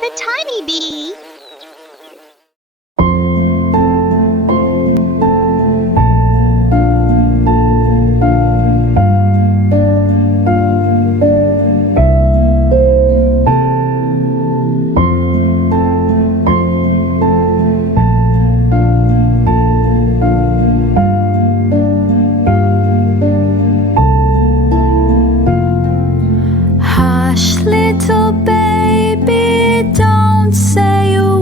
the tiny bee. Hush, little baby, don't say a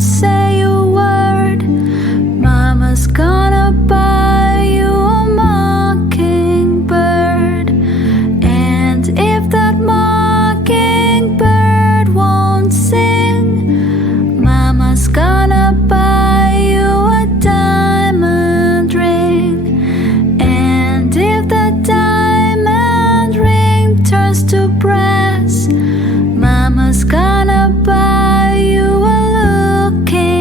won't say a word, Mama's gonna buy you a mockingbird. And if that mockingbird won't sing, Mama's gonna buy you a diamond ring. And if that diamond ring turns to brass, Mama's gonna buy you a looking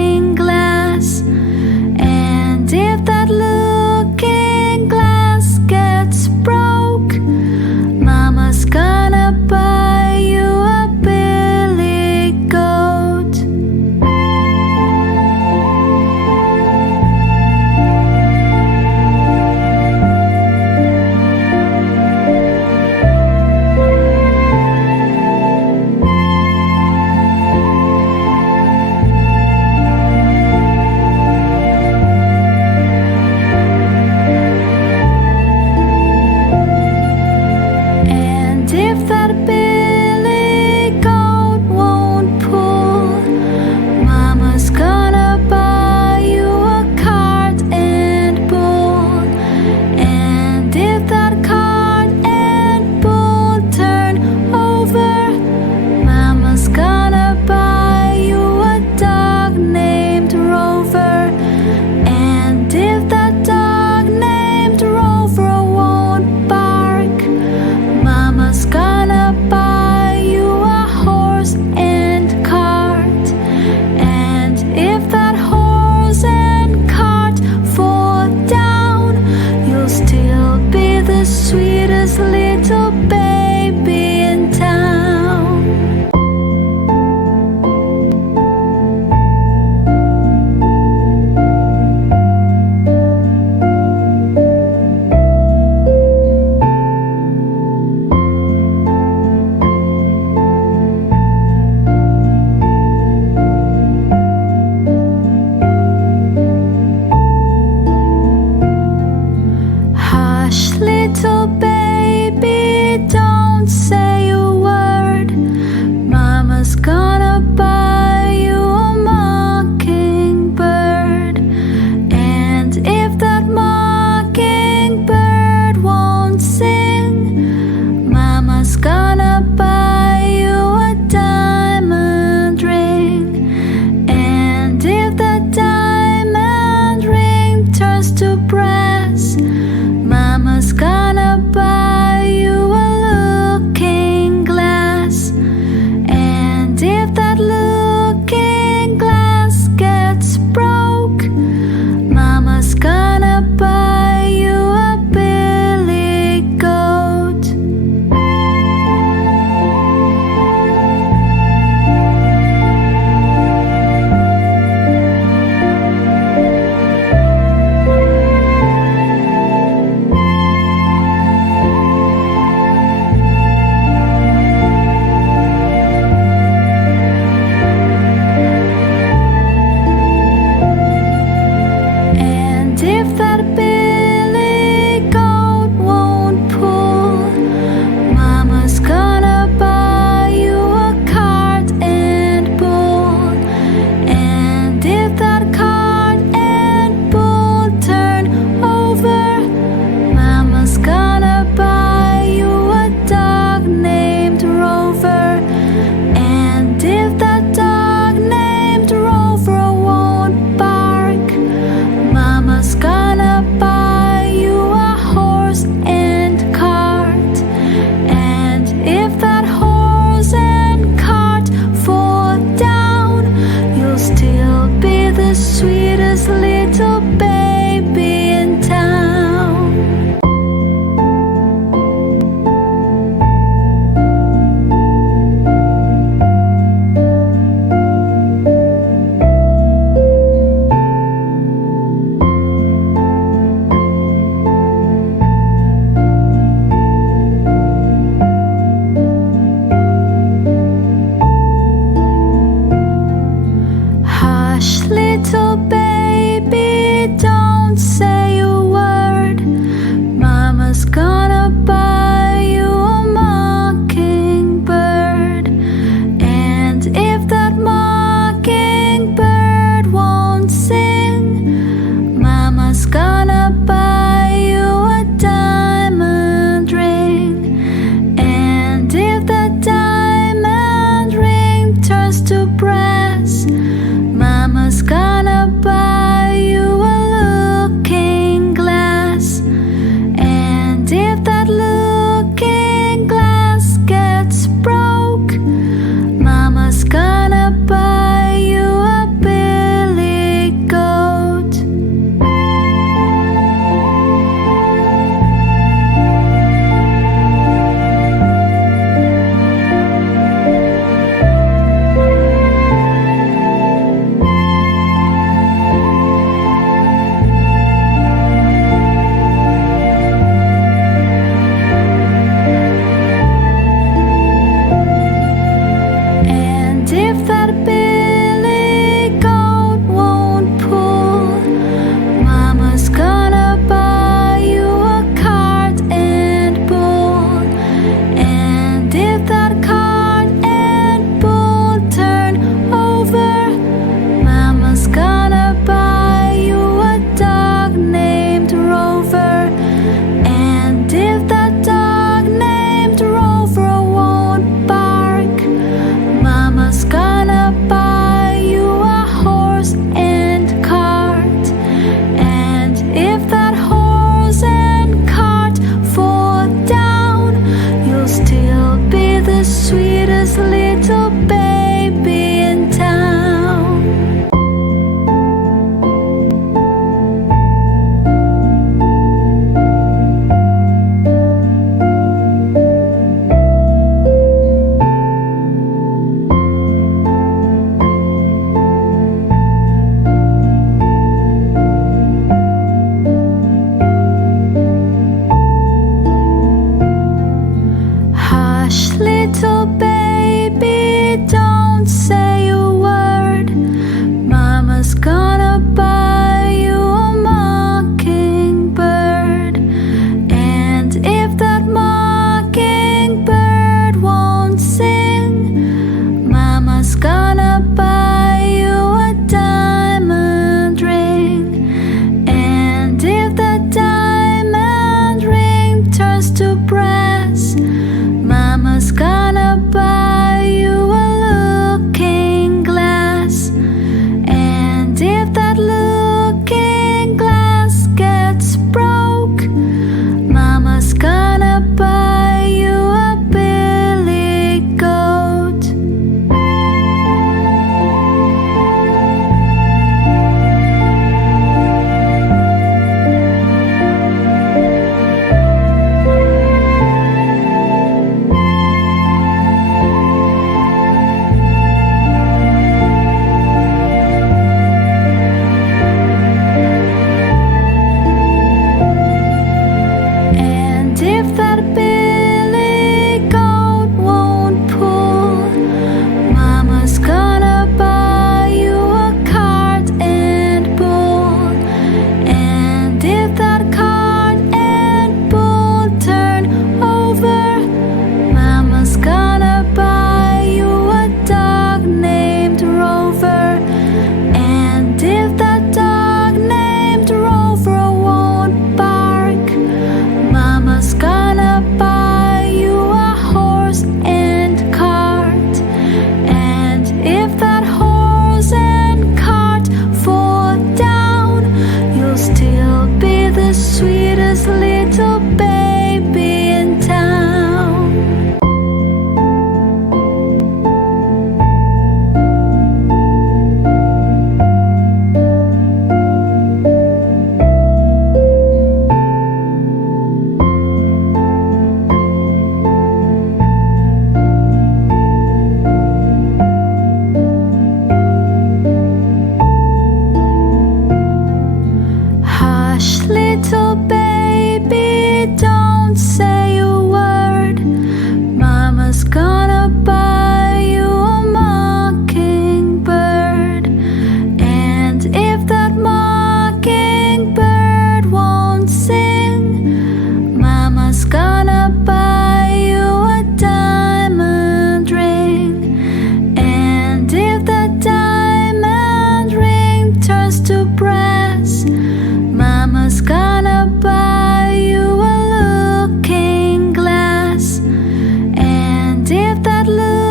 little baby, don't say a word. Mama's gonna buy you a mockingbird. And if that mockingbird won't sing, Mama's gonna buy you a diamond ring. And if that diamond ring turns to brass, Mama's gonna buy you a looking glass. And if that looking glass gets broke, Mama's gonna buy you a billy goat. And if that billy goat won't pull, Mama's gonna buy you a cart and bull. And if that cart and bull turn over, Mama's gonna buy you a dog named Rover. And if that dog named Rover won't bark, Mama's gonna buy you a horse and cart. And if that horse and cart fall down, you'll still be the sweetest little baby in town. Hush, little baby, don't say a word. Mama's gonna buy you a mockingbird. And if that mockingbird won't sing, Mama's gonna buy you a diamond ring. And if that diamond ring turns to brass, Mama's gonna buy you a looking glass. And if that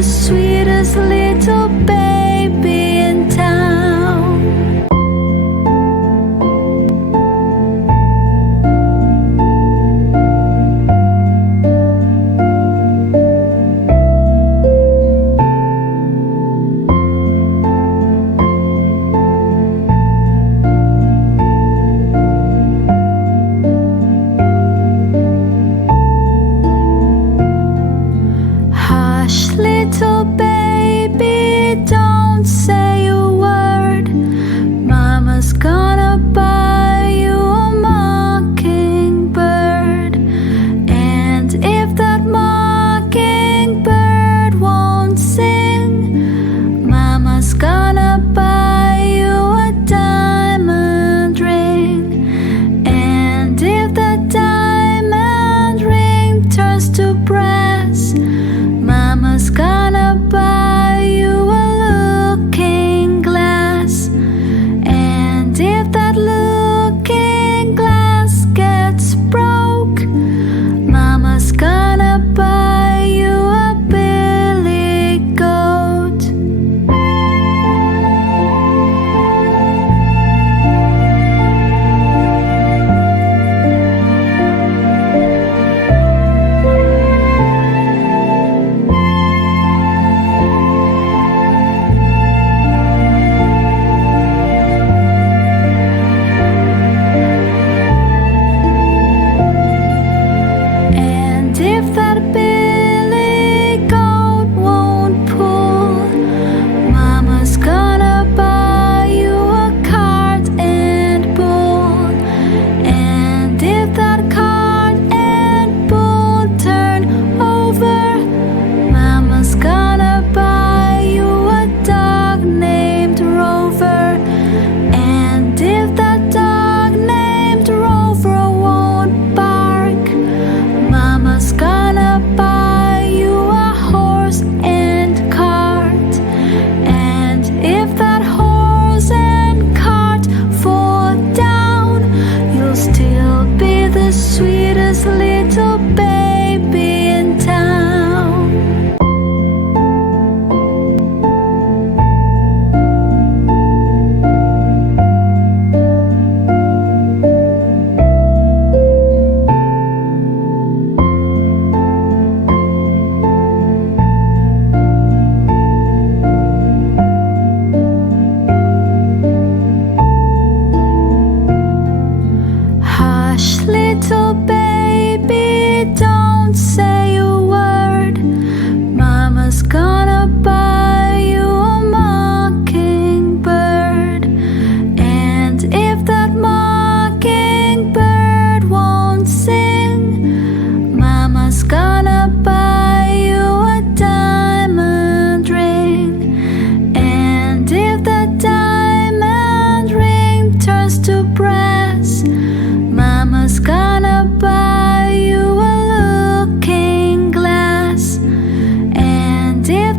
the sweetest little baby in town. Hush, little baby, don't say a word. Mama's gonna buy you a mockingbird. And if that mockingbird won't sing, Mama's gonna buy you a diamond ring. And if that diamond ring turns to brass, Mama's gonna buy you a looking glass. And if that looking glass gets broke, Mama's gonna buy you a billy goat. And if that billy goat won't pull, Mama's gonna buy you a cart and bull. And if that cart and bull turn over, Mama's gonna buy you a dog named Rover. And if that dog named Rover won't bark, Mama's gonna buy you a horse and cart. And if that horse and cart fall down, you'll still be the sweetest little baby in town. Hush, little baby, don't say a word. Mama's gonna buy you a mockingbird. And if that mockingbird won't sing, Mama's gonna buy you a diamond ring. And if that diamond ring turns to brass, Mama's gonna buy you a looking glass. And if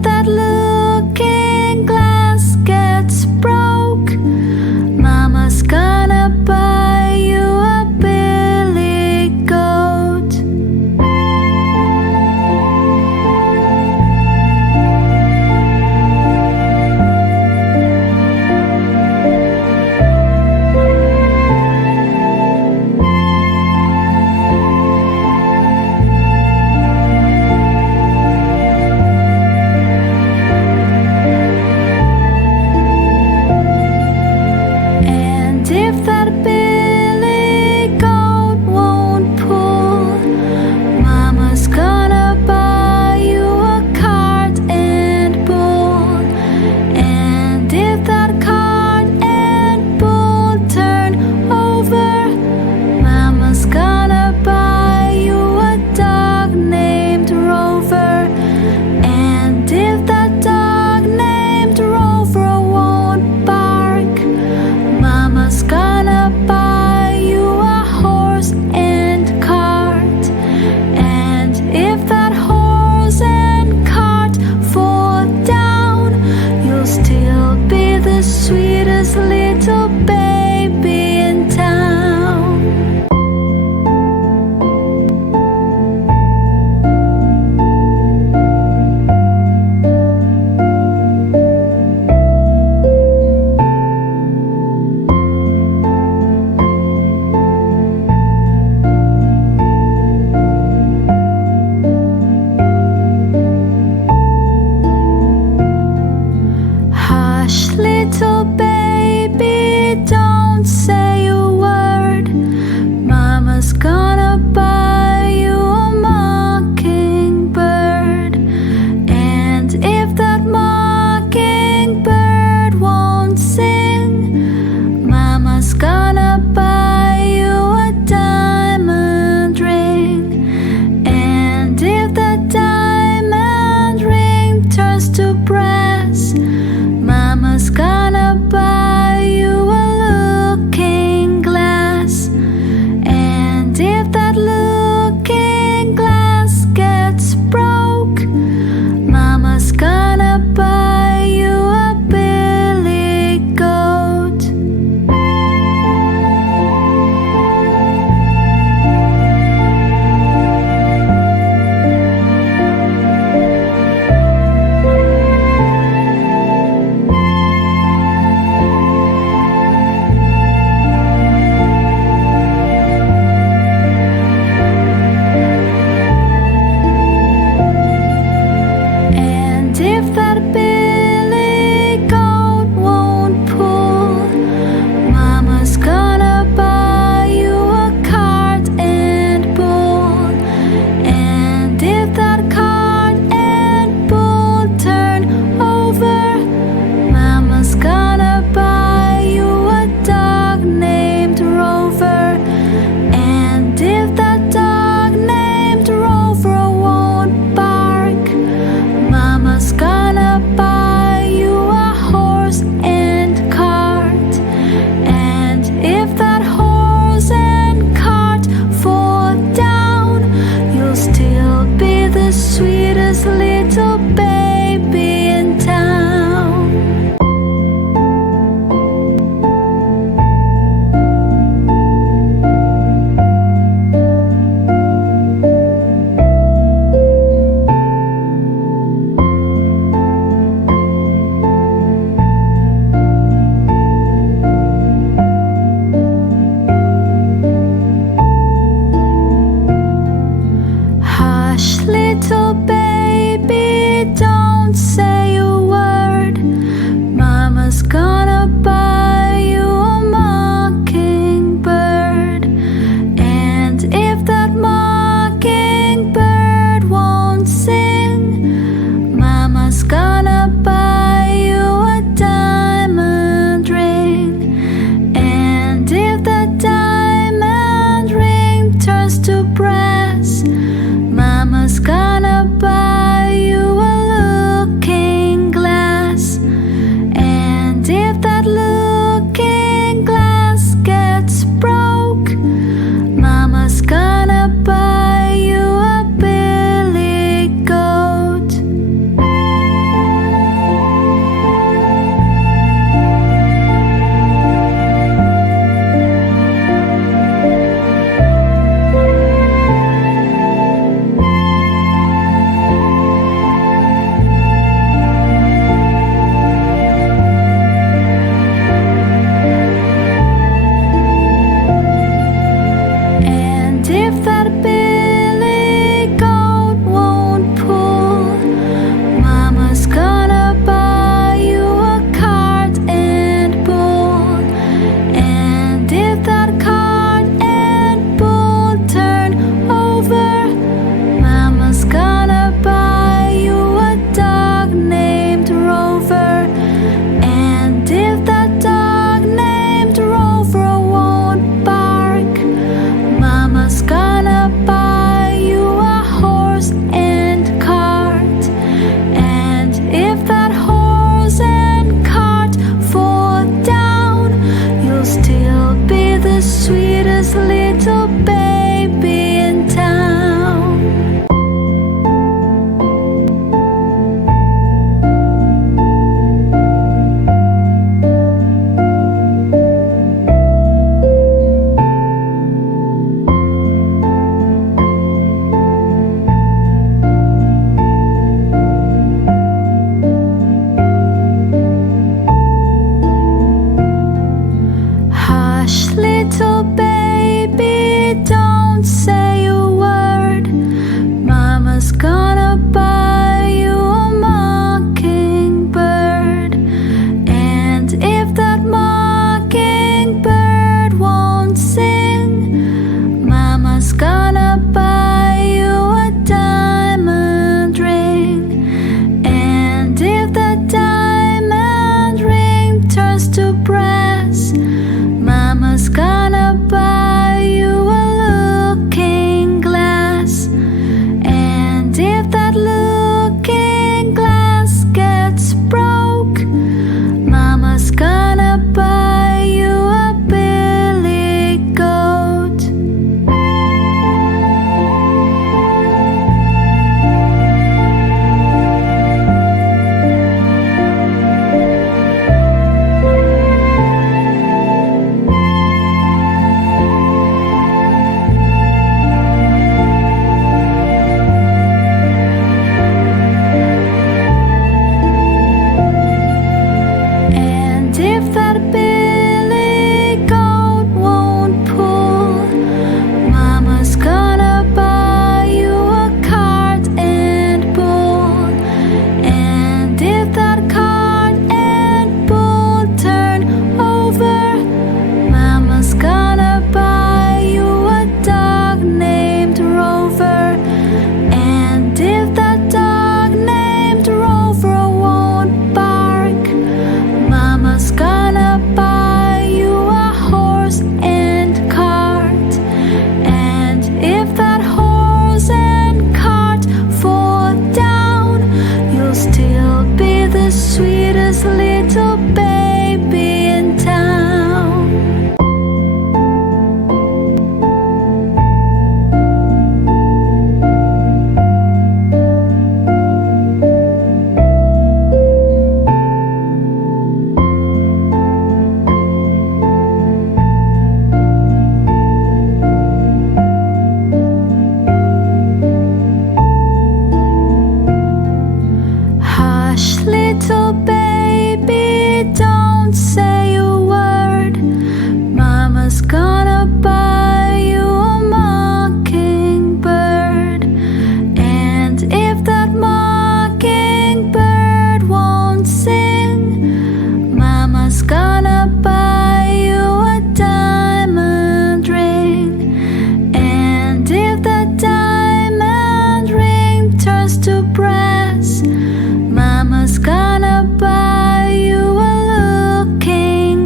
sweetest little baby in town. Hush, little baby, don't say a word. Mama's gonna buy you a mockingbird. And if that mockingbird won't sing, Mama's gonna buy you a diamond ring. And if that diamond ring turns to brass, Mama's gonna buy you a looking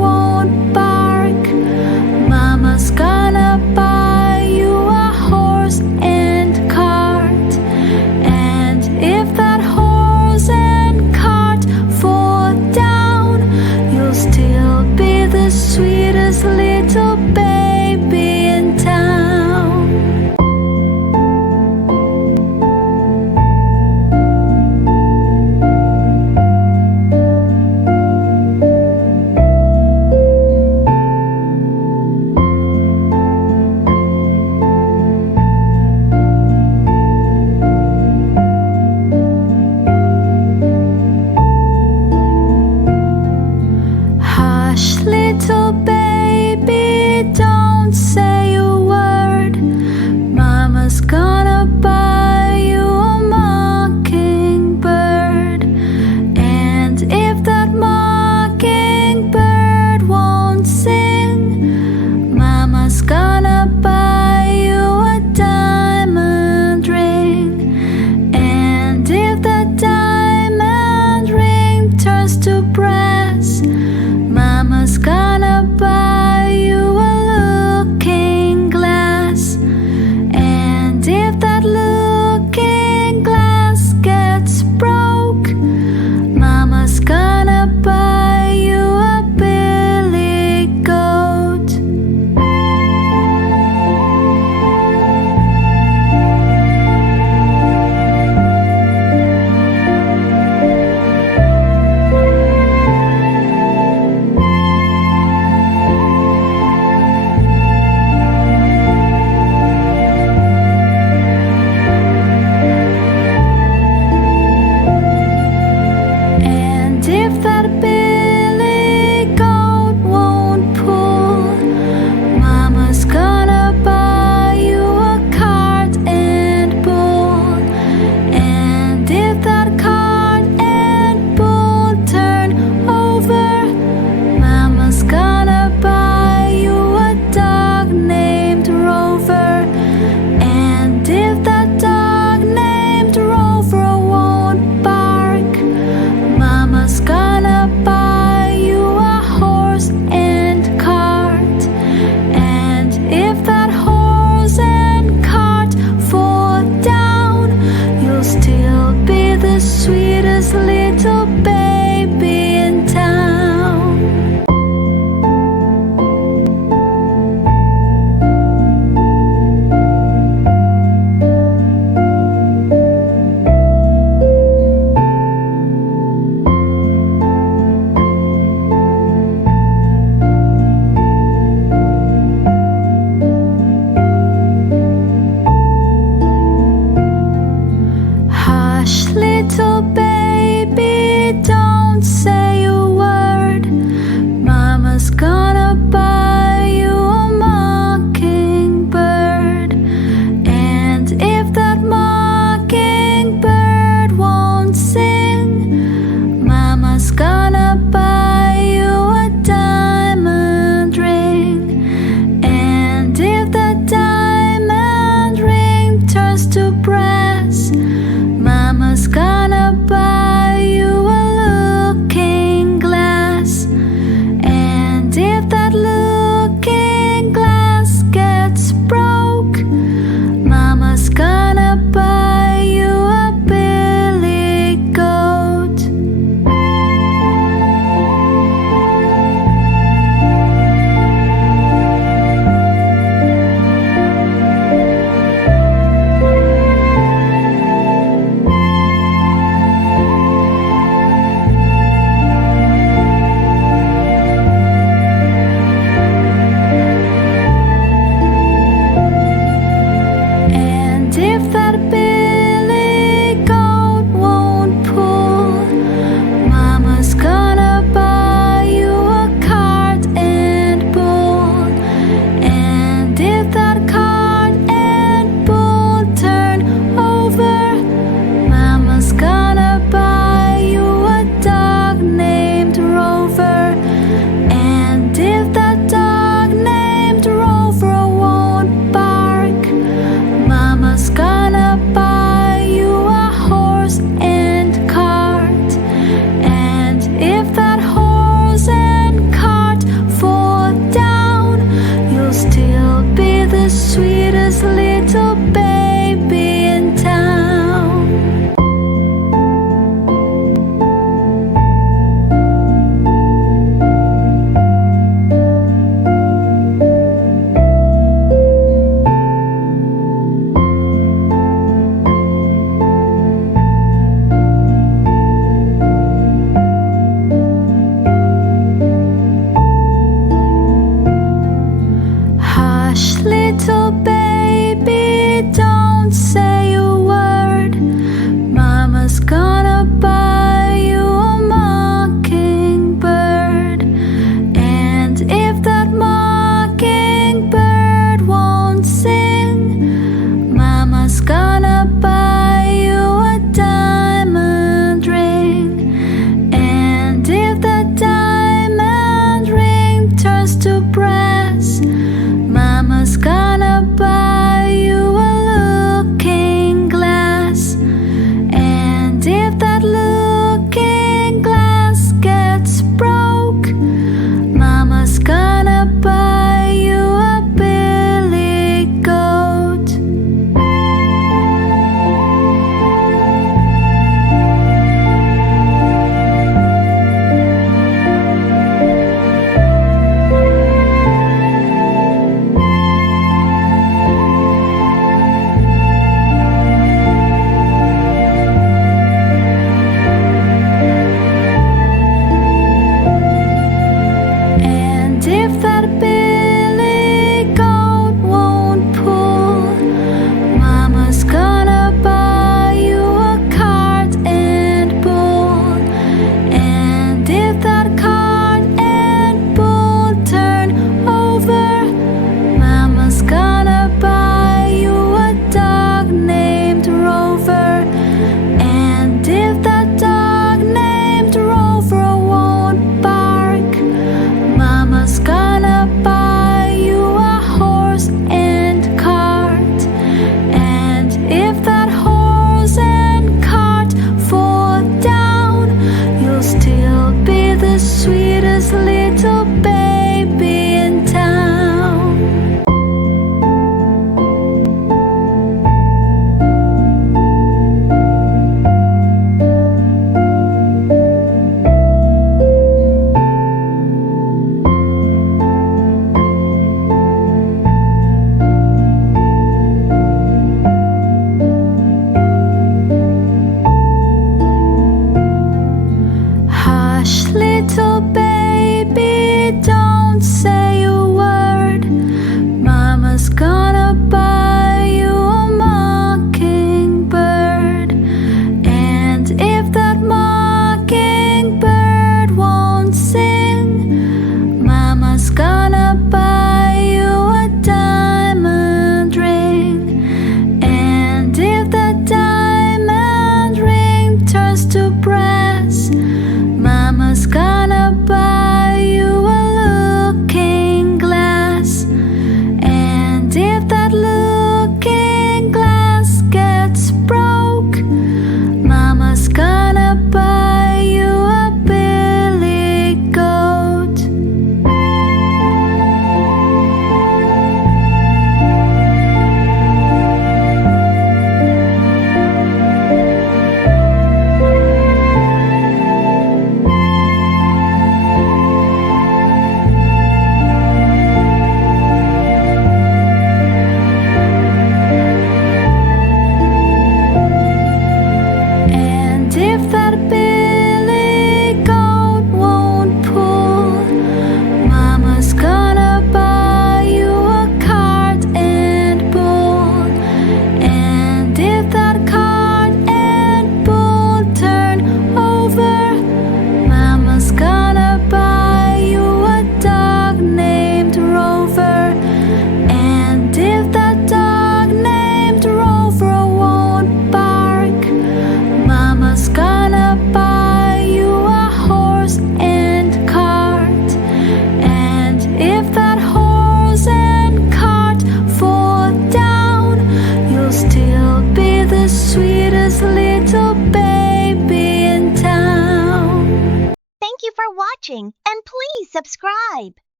sweetest little baby in town. Hush, little baby, don't say a word. Mama's gonna buy you a mockingbird. And if that mockingbird won't sing, Mama's gonna buy you a diamond ring. And if that diamond ring turns to brass, Mama's gonna buy you a looking glass. And if that looking glass gets broke, Mama's gonna buy you a billy goat. And if that billy goat won't pull, Mama's gonna buy you a cart and bull. And if that cart and bull turn over, Mama's gonna buy you a dog named Rover. And if that dog named Rover won't bark, Mama's gonna buy you a horse and cart. And if that horse and cart fall down, you'll still be the sweetest little baby in town. Hush, little baby, don't say a word. Mama's gonna buy you a mockingbird. And if that mockingbird won't sing, Mama's gonna buy you a diamond ring. And if that diamond ring turns to brass, Mama's gonna buy you a looking glass. And if that looking glass gets broke, Mama's gonna buy you a billy goat. And if that billy goat won't pull, Mama's gonna buy you a cart and bull. And if that cart and bull turn over, Mama's gonna buy you a dog named Rover. And if that dog named Rover won't bark, Mama's gonna buy you a horse and cart. And if that horse and cart fall down, you'll still be the sweetest little baby in town. Thank you for watching, and please subscribe.